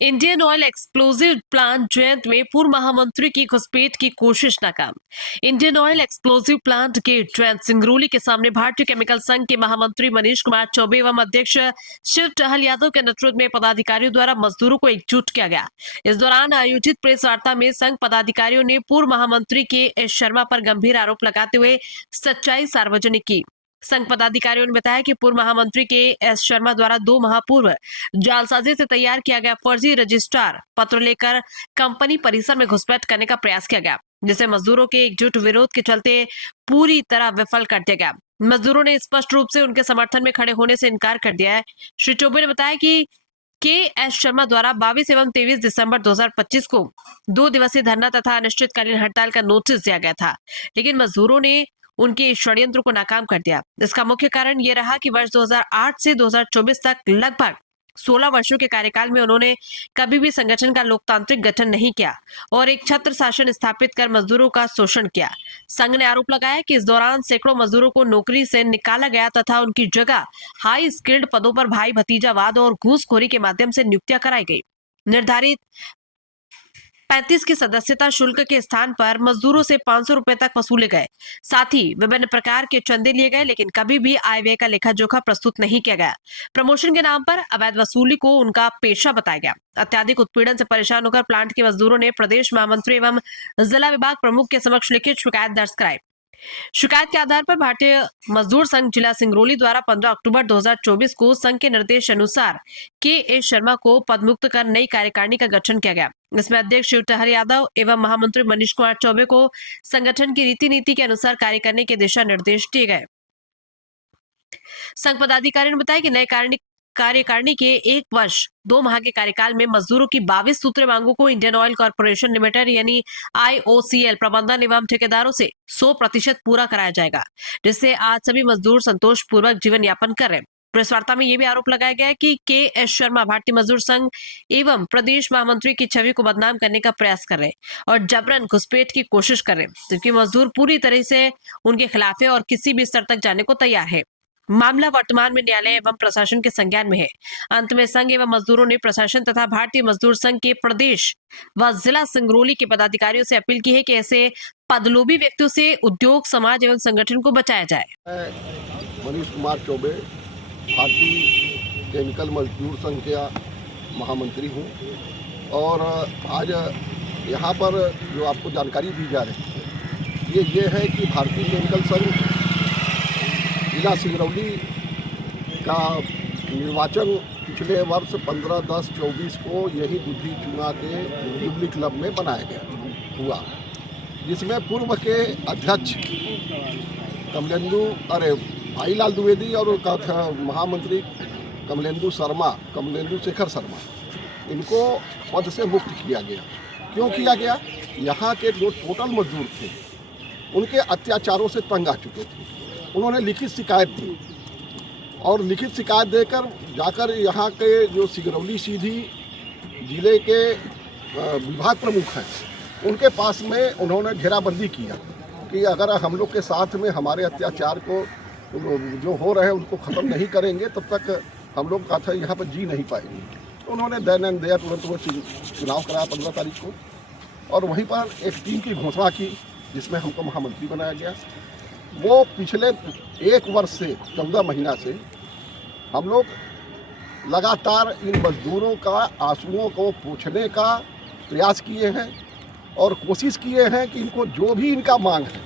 Indian oil explosive plant Jayant में पूर्व महामंत्री की घुसपैठ की कोशिश नाकाम। इंडियन ऑयल एक्सप्लोजिव प्लांट के जयंत सिंगरौली के सामने भारतीय केमिकल संघ के महामंत्री मनीष कुमार चौबे एवं अध्यक्ष शिव टहल यादव के नेतृत्व में पदाधिकारियों द्वारा मजदूरों को एकजुट किया गया। इस दौरान आयोजित प्रेस वार्ता में संघ पदाधिकारियों ने पूर्व महामंत्री के एस शर्मा पर गंभीर आरोप लगाते हुए सच्चाई सार्वजनिक की। संघ पदाधिकारियों ने बताया कि पूर्व महामंत्री के एस शर्मा द्वारा 2 माह पूर्व जालसाजी से तैयार किया गया फर्जी रजिस्ट्रार पत्र लेकर कंपनी परिसर में घुसपैठ करने का प्रयास किया गया, जिसे मजदूरों के एकजुट विरोध के चलते पूरी तरह विफल कर दिया गया। मजदूरों ने स्पष्ट रूप से उनके समर्थन में खड़े होने से इनकार कर दिया है। श्री चौबे ने बताया कि एस शर्मा द्वारा 22 एवं 23 दिसंबर 2025 को 2 दिवसीय धरना तथा अनिश्चितकालीन हड़ताल का नोटिस दिया गया था, लेकिन मजदूरों ने उनके षड्यंत्र को नाकाम कर दिया। इसका मुख्य कारण यह रहा कि वर्ष 2008 से 2024 तक लगभग 16 वर्षों के कार्यकाल में उन्होंने कभी भी संगठन का लोकतांत्रिक गठन नहीं किया और एक छत्र शासन स्थापित कर मजदूरों का शोषण किया। संघ ने आरोप लगाया कि इस दौरान सैकड़ों मजदूरों को नौकरी से निकाला गया तथा उनकी जगह हाई स्किल्ड पदों पर भाई भतीजावाद और घूसखोरी के माध्यम से नियुक्तियां कराई गई। निर्धारित 35 के सदस्यता शुल्क के स्थान पर मजदूरों से 500 रुपए तक वसूले गए। साथ ही विभिन्न प्रकार के चंदे लिए गए, लेकिन कभी भी आय व्यय का लेखा जोखा प्रस्तुत नहीं किया गया। प्रमोशन के नाम पर अवैध वसूली को उनका पेशा बताया गया। अत्याधिक उत्पीड़न से परेशान होकर प्लांट के मजदूरों ने प्रदेश महामंत्री एवं जिला विभाग प्रमुख के समक्ष लिखित शिकायत दर्ज कराई। शिकायत के आधार पर भारतीय मजदूर संघ जिला सिंगरौली द्वारा 15 अक्टूबर 2024 को संघ के निर्देश अनुसार के एस शर्मा को पदमुक्त कर नई कार्यकारिणी का गठन किया गया। इसमें अध्यक्ष शिव टहल यादव एवं महामंत्री मनीष कुमार चौबे को संगठन की रीति नीति के अनुसार कार्य करने के दिशा निर्देश दिए गए। संघ पदाधिकारी ने बताया कि नए कार्यकारिणी के 1 वर्ष 2 माह के कार्यकाल में मजदूरों की 22 सूत्रीय मांगों को इंडियन ऑयल कॉर्पोरेशन लिमिटेड यानी IOCL प्रबंधन एवं ठेकेदारों से 100% पूरा कराया जाएगा, जिससे आज सभी मजदूर संतोष पूर्वक जीवन यापन कर रहे हैं। प्रेस वार्ता में यह भी आरोप लगाया गया कि के एस शर्मा भारतीय मजदूर संघ एवं प्रदेश महामंत्री की छवि को बदनाम करने का प्रयास कर रहे हैं और जबरन घुसपैठ की कोशिश कर रहे हैं, जबकि मजदूर पूरी तरह से उनके खिलाफ है और किसी भी स्तर तक जाने को तैयार है। मामला वर्तमान में न्यायालय एवं प्रशासन के संज्ञान में है। अंत में संघ एवं मजदूरों ने प्रशासन तथा भारतीय मजदूर संघ के प्रदेश व जिला सिंगरौली के पदाधिकारियों से अपील की है कि ऐसे पदलोभी व्यक्तियों से उद्योग समाज एवं संगठन को बचाया जाए। मनीष कुमार चौबे भारतीय केमिकल मजदूर संघ का महामंत्री हूँ और आज यहाँ पर जो आपको जानकारी दी जा रही है ये है कि भारतीय केमिकल संघ जिला सिंगरौली का निर्वाचन पिछले वर्ष 15-10-24 को यही बुद्धि चुना के जुबली क्लब में बनाया गया हुआ, जिसमें पूर्व के अध्यक्ष भाईलाल द्विवेदी और महामंत्री कमलेंदु शेखर शर्मा इनको पद से मुक्त किया गया। क्यों किया गया? यहाँ के जो टोटल मजदूर थे उनके अत्याचारों से तंग आ चुके थे। उन्होंने लिखित शिकायत दी और लिखित शिकायत देकर जाकर यहाँ के जो सिंगरौली सीधी जिले के विभाग प्रमुख हैं उनके पास में उन्होंने घेराबंदी किया कि अगर हम लोग के साथ में हमारे अत्याचार को जो हो रहे हैं उनको ख़त्म नहीं करेंगे तब तक हम लोग का था यहाँ पर जी नहीं पाएंगे। तो उन्होंने दैन दया तुरंत वो चुनाव कराया 15 तारीख को और वहीं पर एक टीम की घोषणा की जिसमें हमको महामंत्री बनाया गया। वो पिछले 1 वर्ष से 14 महीना से हम लोग लगातार इन मजदूरों का आंसुओं को पोंछने का प्रयास किए हैं और कोशिश किए हैं कि इनको जो भी इनका मांग है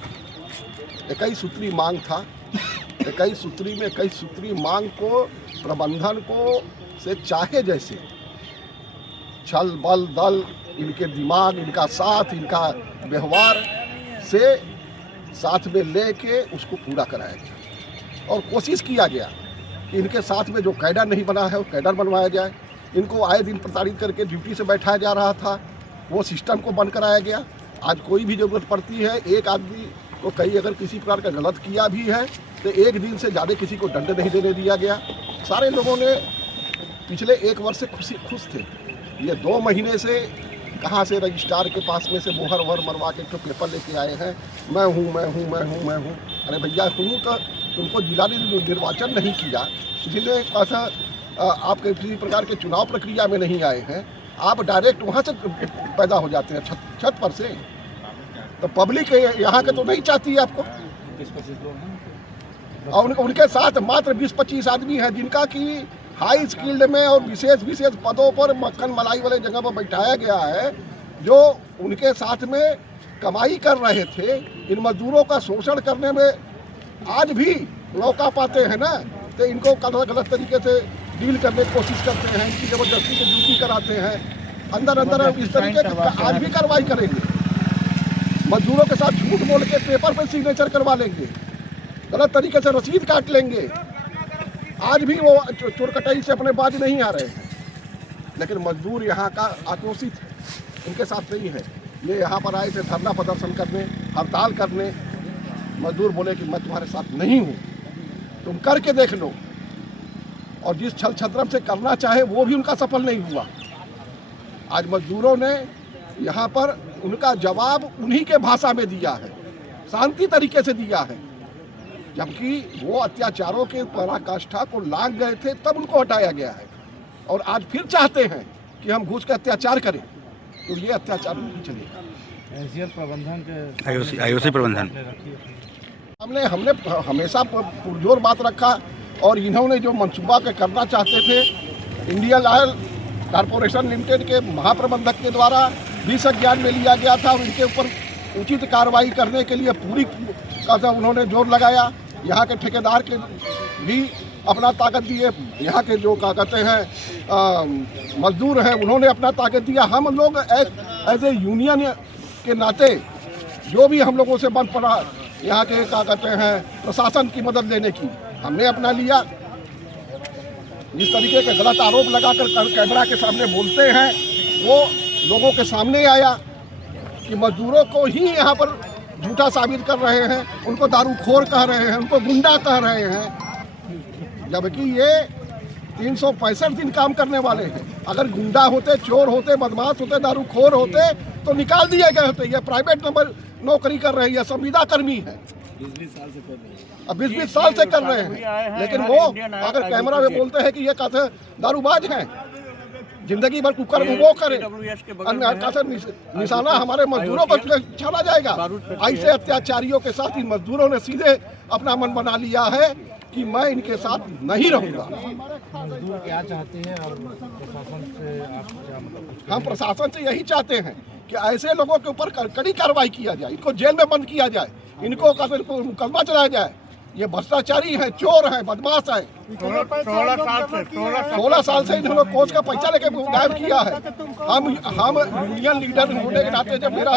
21 सूत्री मांग था, 21 सूत्री मांग को प्रबंधन को से चाहे जैसे छल बल दल इनके दिमाग, इनका साथ, इनका व्यवहार से साथ में लेके उसको पूरा कराया गया और कोशिश किया गया कि इनके साथ में जो कैडर नहीं बना है वो कैडर बनवाया जाए। इनको आए दिन प्रताड़ित करके ड्यूटी से बैठाया जा रहा था, वो सिस्टम को बंद कराया गया। आज कोई भी ज़रूरत पड़ती है एक आदमी को कहीं अगर किसी प्रकार का गलत किया भी है तो 1 दिन से ज़्यादा किसी को दंड नहीं देने दिया गया। सारे लोगों ने पिछले 1 वर्ष से खुश थे। ये 2 महीने से कहाँ से रजिस्ट्रार के पास में से मोहर वहर मरवा के तो पेपर लेके आए हैं, मैं हूँ। अरे भैया हूँ तो तुमको जिला ने निर्वाचन नहीं किया, इसलिए ऐसा आप किसी प्रकार के चुनाव प्रक्रिया में नहीं आए हैं। आप डायरेक्ट वहाँ से पैदा हो जाते हैं, छत पर से। तो पब्लिक यहाँ के तो नहीं चाहती है आपको। और उनके साथ मात्र 20-25 आदमी हैं जिनका कि हाई स्किल्ड में और विशेष पदों पर मक्खन मलाई वाले जगह पर बैठाया गया है, जो उनके साथ में कमाई कर रहे थे। इन मजदूरों का शोषण करने में आज भी मौका पाते हैं ना, तो इनको गलत तरीके से डील करने की कोशिश करते हैं, इनकी जबरदस्ती से ड्यूटी कराते हैं, अंदर इस तरीके का आज भी कार्रवाई करेंगे। मजदूरों के साथ झूठ बोल के पेपर पर सिग्नेचर करवा लेंगे, गलत तरीके से रसीद काट लेंगे। आज भी वो चोर कटाई से अपने बाज नहीं आ रहे हैं, लेकिन मजदूर यहाँ का आक्रोशित है, उनके साथ नहीं है। ये यहाँ पर आए थे धरना प्रदर्शन करने, हड़ताल करने। मजदूर बोले कि मैं तुम्हारे साथ नहीं हूँ, तुम करके देख लो। और जिस छल छद्रम से करना चाहे वो भी उनका सफल नहीं हुआ। आज मजदूरों ने यहाँ पर उनका जवाब उन्हीं के भाषा में दिया है, शांति तरीके से दिया है, जबकि वो अत्याचारों के पराकाष्ठा को लांघ गए थे, तब उनको हटाया गया है। और आज फिर चाहते हैं कि हम घुस के अत्याचार करें, तो ये अत्याचार नहीं चलेगा। एनसीएल प्रबंधन के आईओसी प्रबंधन हमने हमेशा पुरजोर बात रखा, और इन्होंने जो मंसूबा के करना चाहते थे, इंडियन ऑयल कॉरपोरेशन लिमिटेड के महाप्रबंधक के द्वारा भी संज्ञान में लिया गया था, और इनके ऊपर उचित कार्रवाई करने के लिए पूरी का उन्होंने जोर लगाया। यहाँ के ठेकेदार के भी अपना ताकत दिए, यहाँ के जो क्या कहते हैं मजदूर हैं उन्होंने अपना ताकत दिया। हम लोग एज ए यूनियन के नाते जो भी हम लोगों से बन पड़ा, यहाँ के क्या कहते हैं प्रशासन की मदद लेने की हमने अपना लिया। जिस तरीके के गलत आरोप लगाकर कैमरा के सामने बोलते हैं, वो लोगों के सामने आया कि मजदूरों को ही यहाँ पर झूठा साबित कर रहे हैं, उनको दारूखोर कह रहे हैं, उनको गुंडा कह रहे हैं, जबकि ये 365 दिन काम करने वाले हैं। अगर गुंडा होते, चोर होते, बदमाश होते, दारूखोर होते तो निकाल दिए गए होते। ये प्राइवेट नौकरी कर रहे हैं, ये संविदा कर्मी है, 20-20 साल से कर रहे हैं। लेकिन वो अगर कैमरा में बोलते हैं कि ये कहते दारूबाज हैं, जिंदगी भर कुकर में वो करे, निशाना हमारे मजदूरों पर चला जाएगा। ऐसे अत्याचारियों के साथ इन मजदूरों ने सीधे अपना मन बना लिया है कि मैं इनके साथ नहीं रहूंगा। मजदूर क्या चाहते हैं और प्रशासन से आप क्या मतलब? हम प्रशासन से यही चाहते हैं कि ऐसे लोगों के ऊपर कड़ी कार्रवाई किया जाए, इनको जेल में बंद किया जाए, इनको मुकदमा चलाया जाए। ये भ्रष्टाचारी है, चोर है, बदमाश है। 16 साल से इन्होंने कोच का पैसा लेके गायब किया है। हम यूनियन लीडर होने के नाते जब मेरा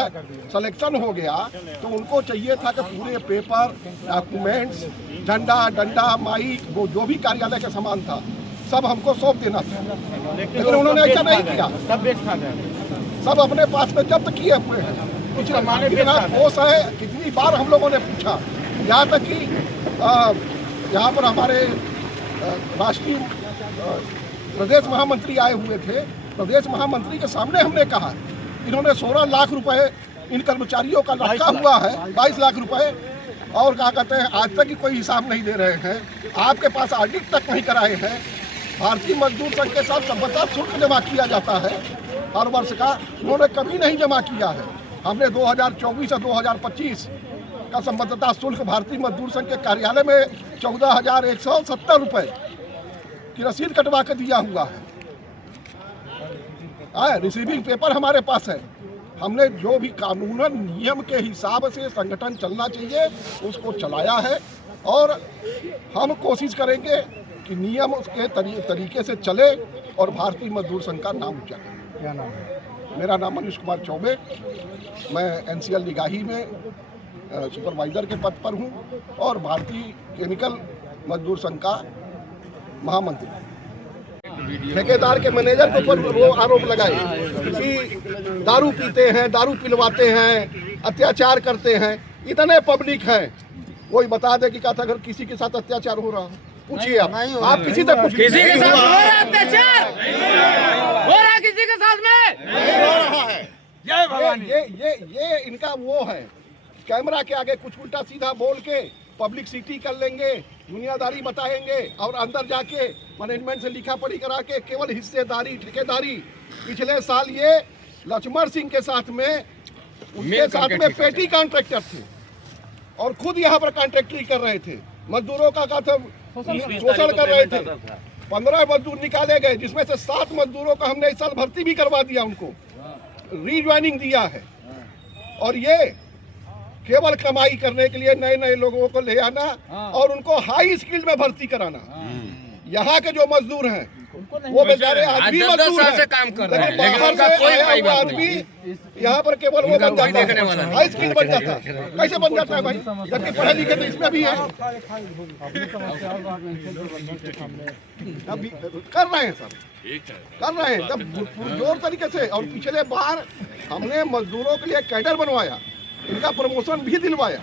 सिलेक्शन हो गया तो उनको चाहिए था कि पूरे पेपर, डॉक्यूमेंट्स, झंडा, डंडा, माइक, वो जो भी कार्यालय का सामान था सब हमको सौंप देना था, लेकिन उन्होंने ऐसा नहीं किया। सब अपने पास में जब्त किए हुए हैं। कितना ठोस है, कितनी बार हम लोगों ने पूछा, यहाँ तक कि यहाँ पर हमारे राष्ट्रीय प्रदेश महामंत्री आए हुए थे। प्रदेश महामंत्री के सामने हमने कहा इन्होंने 16 लाख रुपए इन कर्मचारियों का रखा हुआ है, 22 लाख रुपए, और क्या कहते हैं आज तक ही कोई हिसाब नहीं दे रहे हैं, आपके पास ऑडिट तक नहीं कराए हैं। भारतीय मजदूर संघ के साथ संबद्ध शुल्क जमा किया जाता है हर वर्ष का, उन्होंने कभी नहीं जमा किया है। हमने 2024 और 2025 का संबद्धता शुल्क भारतीय मजदूर संघ के कार्यालय में 14,170 रुपए की रसीद कटवा के दिया हुआ है। रिसीविंग पेपर हमारे पास है। हमने जो भी कानूनन नियम के हिसाब से संगठन चलना चाहिए उसको चलाया है, और हम कोशिश करेंगे कि नियम उसके तरीके से चले और भारतीय मजदूर संघ का नाम ऊंचा करे। क्या नाम है? मेरा नाम मनीष कुमार चौबे, मैं एनसीएल निगाही में सुपरवाइजर के पद पर हूं और भारतीय केमिकल मजदूर संघ का महामंत्री। ठेकेदार के मैनेजर के ऊपर वो आरोप लगाए कि दारू पीते हैं, दारू पिलवाते हैं, अत्याचार करते हैं। इतने पब्लिक हैं, कोई बता दे कि क्या था अगर किसी के साथ अत्याचार हो रहा हो, पूछिए आप किसी से पूछिए। किसी के साथ हो रहा है अत्याचार? हो रहा है किसी के साथ में? नहीं हो रहा है। ये इनका वो है, कैमरा के आगे कुछ उल्टा सीधा बोल के पब्लिसिटी कर लेंगे, दुनियादारी बताएंगे और अंदर जाके मैनेजमेंट से लिखा पढ़ी करा के केवल हिस्सेदारी, ठेकेदारी। पिछले साल ये लक्ष्मण सिंह के साथ में, उसके साथ में पेटी कॉन्ट्रैक्टर थे और खुद यहाँ पर कॉन्ट्रैक्टरी कर रहे थे, मजदूरों का शोषण कर रहे थे। 15 मजदूर निकाले गए, जिसमें से 7 मजदूरों का हमने इस साल भर्ती भी करवा दिया, उनको रीज्वाइनिंग दिया है। और ये केवल कमाई करने के लिए नए नए लोगों को ले आना और उनको हाई स्किल में भर्ती कराना। यहाँ के जो मजदूर हैं वो बेचारे आज भी मजदूर हैं, लेकिन बाहर से आया हुआ आदमी यहाँ पर केवल वो बन जाता है, हाई स्किल बन जाता है। कैसे बन जाता है भाई, जबकि पढ़े लिखे तो इसमें भी है। अभी कर रहे हैं सर, कर रहे हैं जब जोर तरीके से। और पिछले बार हमने मजदूरों के लिए कैडर बनवाया, इनका प्रमोशन भी दिलवाया।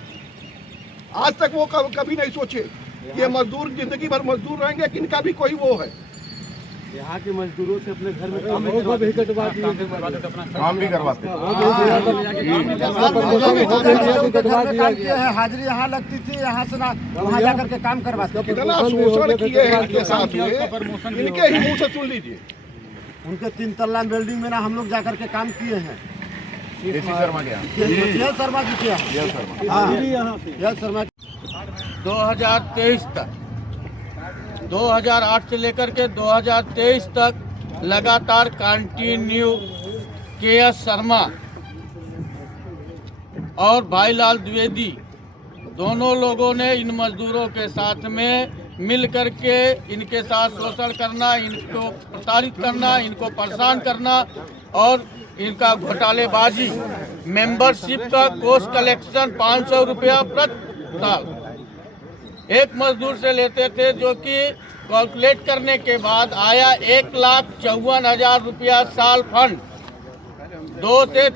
आज तक वो कभी नहीं सोचे ये मजदूर जिंदगी भर मजदूर रहेंगे कि इनका भी कोई वो है। यहाँ के मजदूरों से अपने घर में काम भी करवाते हैं। हाजिरी यहाँ लगती थी, यहाँ से ना वहाँ जाकर के काम करवाते। कितना शोषण किए हैं इनके साथ में, इनके ही मुंह से सुन लीजिए। उनके 3 तल्ला बिल्डिंग में ना हम लोग जाकर के काम किए हैं। शर्मा जी किया, शर्मा 2023 तक, 2008 से लेकर के 2023 तक लगातार कंटिन्यू के.एस. शर्मा और भाईलाल द्विवेदी दोनों लोगों ने इन मजदूरों के साथ में मिल करके इनके साथ शोषण करना, इनको प्रताड़ित करना, इनको परेशान करना और इनका घोटालेबाजी, मेंबरशिप का कोस्ट कलेक्शन 500 रुपया प्रति साल एक मजदूर से लेते थे, जो कि कैलकुलेट करने के बाद आया 1,54,000 रुपया साल फंड। 2 से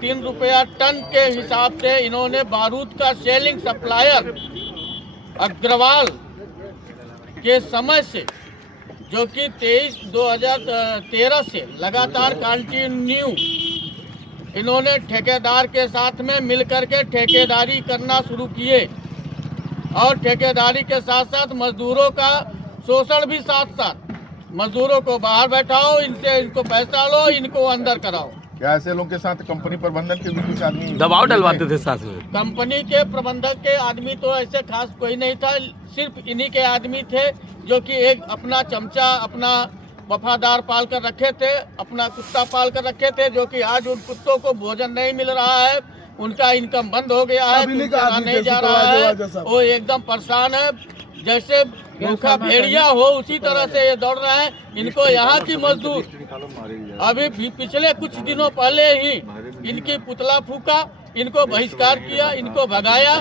3 रुपया टन के हिसाब से इन्होंने बारूद का सेलिंग सप्लायर अग्रवाल के समय से, जो कि 2013 से लगातार कंटिन्यू इन्होंने ठेकेदार के साथ में मिलकर के ठेकेदारी करना शुरू किए और ठेकेदारी के साथ साथ मजदूरों का शोषण भी साथ साथ। मजदूरों को बाहर बैठाओ, इनसे इनको पैसा लो, इनको अंदर कराओ। क्या ऐसे लोग के साथ कंपनी प्रबंधन के भी कुछ आदमी दबाव डलवाते थे साथ में? कंपनी के प्रबंधक के आदमी तो ऐसे खास कोई नहीं था, सिर्फ इन्हीं के आदमी थे, जो कि एक अपना चमचा, अपना वफादार पाल कर रखे थे, अपना कुत्ता पाल कर रखे थे, जो कि आज उन कुत्तों को भोजन नहीं मिल रहा है, उनका इनकम बंद हो गया है, नहीं जा रहा है, वो एकदम परेशान है। जैसे भूखा भेड़िया हो उसी तरह से ये दौड़ रहे हैं। इनको यहाँ की मजदूर अभी पिछले कुछ दिनों पहले ही इनकी पुतला फूका, इनको बहिष्कार किया, इनको भगाया।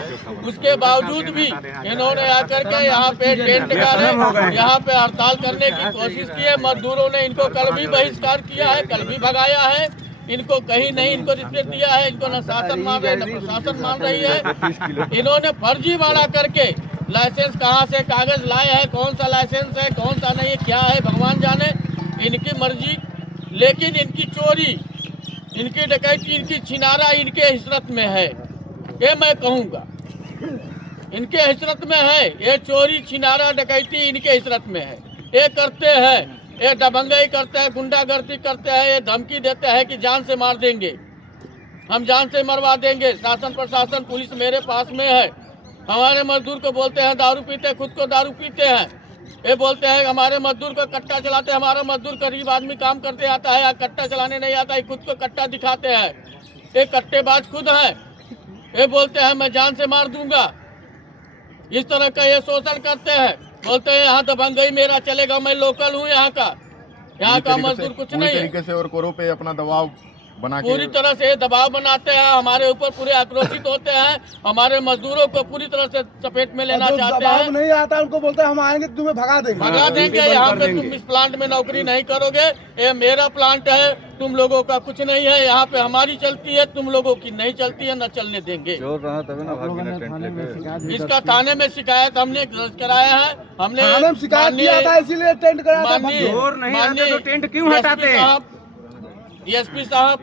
उसके बावजूद भी इन्होंने आकर के यहाँ पे टेंट डाले, यहाँ पे हड़ताल करने की कोशिश की है। मजदूरों ने इनको कल भी बहिष्कार किया है, कल भी भगाया है। इनको कहीं नहीं इनको रिश्वत दिया है, इनको न शासन मान रहे न प्रशासन मान रही है। इन्होंने फर्जी बना करके लाइसेंस कहाँ से कागज लाए हैं, कौन सा लाइसेंस है कौन सा नहीं, क्या है भगवान जाने, इनकी मर्जी। लेकिन इनकी चोरी, इनकी डकैती, इनकी छिनारा इनके हिस्सत में है, ये मैं कहूँगा। इनके हिस्सत में है, ये चोरी छिनारा डकैती इनके हिस्सत में है। ये करते हैं, ये दबंगई करते हैं, गुंडागर्दी करते हैं, ये धमकी देते हैं कि जान से मार देंगे, हम जान से मरवा देंगे। शासन प्रशासन पुलिस मेरे पास में है। हमारे मजदूर को बोलते हैं दारू पीते, खुद को दारू पीते हैं। ये बोलते हैं हमारे मजदूर को कट्टा चलाते हैं। हमारा मजदूर गरीब आदमी काम करते आता है, कट्टा चलाने नहीं आता है, खुद को कट्टा दिखाते हैं। ये कट्टेबाज खुद हैं। ये बोलते हैं मैं जान से मार दूंगा, इस तरह का ये शोषण करते हैं। बोलते हैं यहाँ दबंगई मेरा चलेगा, मैं लोकल हूँ यहाँ का मजदूर कुछ नहीं है। तरीके से और कोरों पे अपना दबाव बना के पूरी तरह से दबाव बनाते हैं, हमारे ऊपर पूरे आक्रोशित होते हैं, हमारे मजदूरों को पूरी तरह से चपेट में लेना चाहते हैं। नहीं आता उनको बोलते हैं हम आएंगे तुम्हें भगा देंगे, यहाँ पे तुम इस प्लांट में नौकरी नहीं करोगे, ये मेरा प्लांट है, तुम लोगों का कुछ नहीं है, यहाँ पे हमारी चलती है, तुम लोगों की नहीं चलती है, न चलने देंगे। इसका थाने में शिकायत हमने दर्ज कराया है। हमने शिकायत किया था, इसीलिए टेंट कराया था। माननीय टेंट क्यों हटाते हैं? डीएसपी साहब,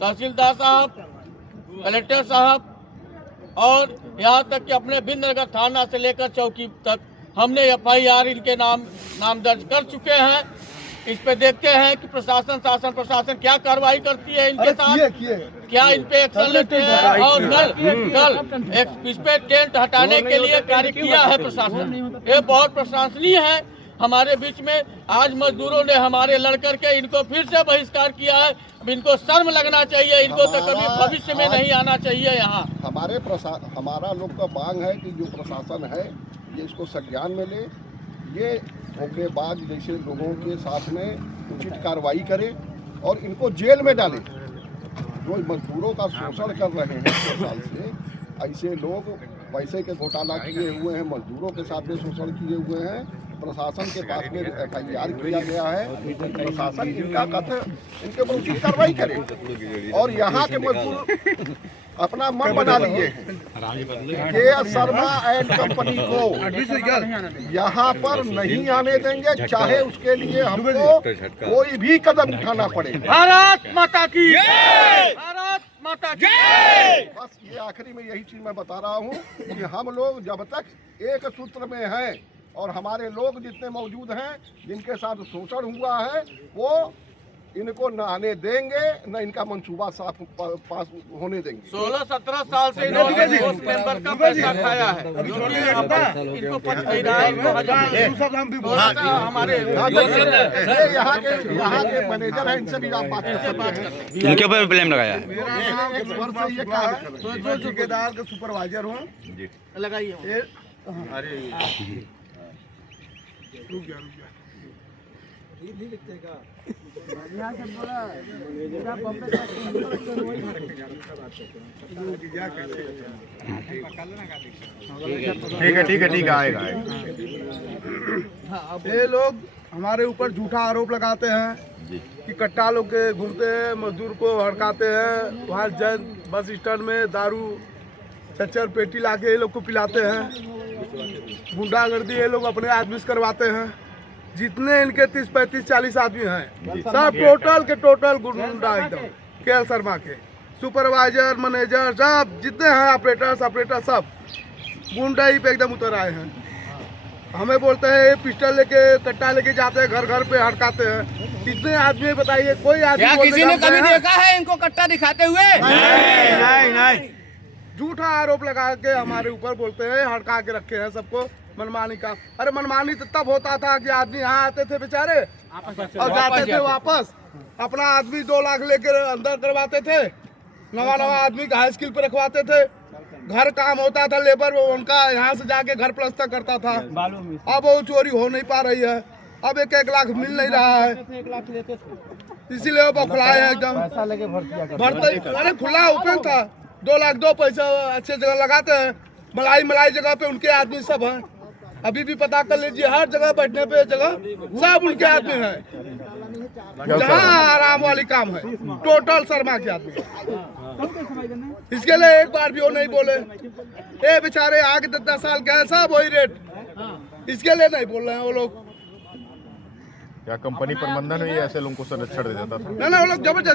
तहसीलदार साहब, कलेक्टर साहब, और यहाँ तक कि अपने बिंदनगर थाना से लेकर चौकी तक हमने FIR इनके नाम दर्ज कर चुके हैं। इस पे देखते हैं कि शासन प्रशासन क्या कार्रवाई करती है इनके साथ, क्या इन पे एक्शन लेते हैं। और कल इस पे टेंट हटाने के लिए कार्य किया है प्रशासन, ये बहुत प्रशंसनीय है। हमारे बीच में आज मजदूरों ने हमारे लड़कर के इनको फिर से बहिष्कार किया है। अब इनको शर्म लगना चाहिए, इनको तो कभी भविष्य में नहीं आना चाहिए यहाँ। हमारा लोग का मांग है कि जो प्रशासन है ये इसको संज्ञान में ले, ये धोखेबाज जैसे लोगों के साथ में उचित कार्रवाई करे और इनको जेल में डाले। जो मजदूरों का शोषण कर रहे हैं 2 साल से, ऐसे लोग पैसे के घोटाला किए हुए हैं, मजदूरों के साथ में शोषण किए हुए हैं। प्रशासन के पास में FIR किया गया है, प्रशासन इनका इनके ऊपर उचित कार्रवाई करे। और यहाँ के मजदूर अपना मन बना लिए हैं कि शर्मा एंड कंपनी को यहाँ पर नहीं आने देंगे, चाहे उसके लिए हमको कोई भी कदम उठाना पड़े। भारत माता की जय, भारत माता की जय। बस ये आखिरी में यही चीज मैं बता रहा हूँ कि हम लोग जब तक एक सूत्र में हैं और हमारे लोग जितने मौजूद हैं जिनके साथ शोषण हुआ है, वो इनको न आने देंगे, न इनका मंसूबा साफ पास होने देंगे। 16-17 साल से इन्होंने मेंबर का पैसा खाया है, जो कि इनको पच नहीं रहा है। हमारे यहाँ के मैनेजर हैं, इनसे भी आप बात कर सकते हैं। इनके ऊपर ब्लेम लगाया है। एक वर्ष से ये काम कर रहे हैं। जो ठेकेदार के सुपरवाइजर हूँ लगाइए। ठीक है आएगा। ये लोग हमारे ऊपर झूठा आरोप लगाते हैं कि कट्टा लोग के घूमते हैं, मजदूर को हड़काते हैं। वहाँ जन बस स्टैंड में दारू चच्चर पेटी लाके ये लोग को पिलाते हैं। गुंडागर्दी ये लोग अपने आदमी से करवाते हैं। जितने इनके 30-35-40 आदमी हैं, सब टोटल के टोटल गुंडा एकदम। KL शर्मा के सुपरवाइजर, मैनेजर, सब जितने हैं, ऑपरेटर सब गुंडाई पे एकदम उतर आए हैं। हमें बोलते हैं पिस्टल लेके कट्टा लेके जाते हैं, घर घर पे हड़काते हैं। कितने आदमी बताइए, कोई आदमी क्या किसी ने कभी देखा है इनको कट्टा दिखाते हुए? नहीं। झूठा आरोप लगा के हमारे ऊपर बोलते हैं, हड़का के रखे हैं सबको मनमानी का। अरे मनमानी तो तब होता था कि आदमी यहाँ आते थे बेचारे और जाते थे वापस। अपना आदमी 2 लाख लेकर अंदर करवाते थे, नवा आदमी का हाई स्किल पे रखवाते थे। घर काम होता था, लेबर उनका यहाँ से जाके घर प्लस्तर करता था। अब वो चोरी हो नहीं पा रही है। अब 1-1 लाख मिल नहीं रहा है, इसीलिए वो बौखलाए हैं एकदम। भरते अरे खुला ओपन था, 2 लाख 2 पैसा अच्छे जगह लगाते हैं। मलाई जगह पे उनके आदमी सब हैं। अभी भी पता कर लीजिए, हर जगह बैठने पे जगह सब उनके आदमी हैं। जहाँ आराम वाली काम है, टोटल शर्मा के आदमी। इसके लिए एक बार भी वो नहीं बोले। ये बेचारे आगे 10 साल के हैं, सब वही रेट। इसके लिए नहीं बोल रहे हैं वो लोग। क्या कंपनी प्रबंधन है ऐसे लोगों को संरक्षण दे देता था? ना वो लोग जबरदस्त